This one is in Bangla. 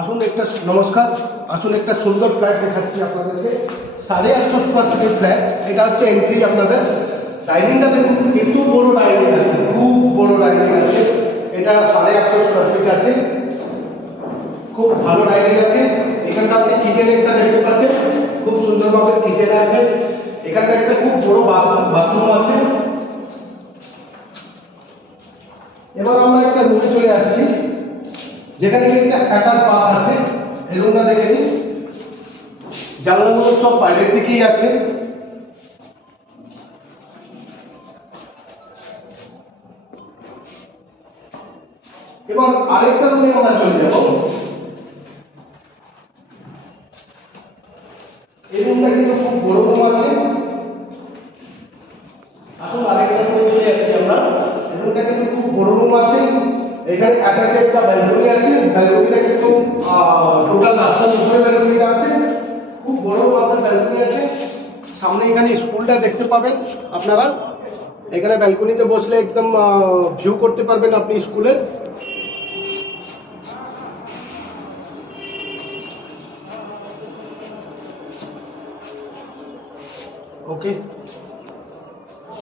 আসুন একটা নমস্কার, আসুন একটা সুন্দর ফ্ল্যাট দেখাচ্ছি আপনাদেরকে। 850 স্কোয়ার ফিটের ফ্ল্যাট। এটা হচ্ছে এন্ট্রি আপনাদের। ডাইনিংটা দেখুন, এত বড় ডাইনিং আছে, খুব বড় ডাইনিং আছে। এটা 850 স্কোয়ার ফিট আছে, খুব ভালো ডাইনিং আছে। এখানটা আপনি কিচেন একটা দেখতে পাচ্ছেন, খুব সুন্দরভাবে কিচেন আছে। এখানটা একটা খুব বড় বাথরুম আছে। এবার আমরা একটা রুমে চলে আসছি, যেখানে একটা অ্যাটাচ বাথ আছে। এই রুমটা দেখে নিন, জানলাগুলো সব বাইরের দিকেই আছে। এবার আরেকটা রুমে আমরা চলে যাব। এই রুমটা কিন্তু খুব বড় রুম আছে। আসুন আরেকটা রুমে চলে যাচ্ছি আমরা। এই রুমটা কিন্তু খুব বড় রুম আছে। এখানে অ্যাটাচ একটা ব্যালকনি আছে। ব্যালকনিটা কিন্তু টোটাল রাস্তার উপরে ব্যালকনিটা আছে। খুব বড় মাপের ব্যালকনি আছে। সামনে এখানে স্কুলটা দেখতে পাবেন আপনারা। এখানে ব্যালকনিতে বসলে একদম ভিউ করতে পারবেন আপনি স্কুলের। ওকে।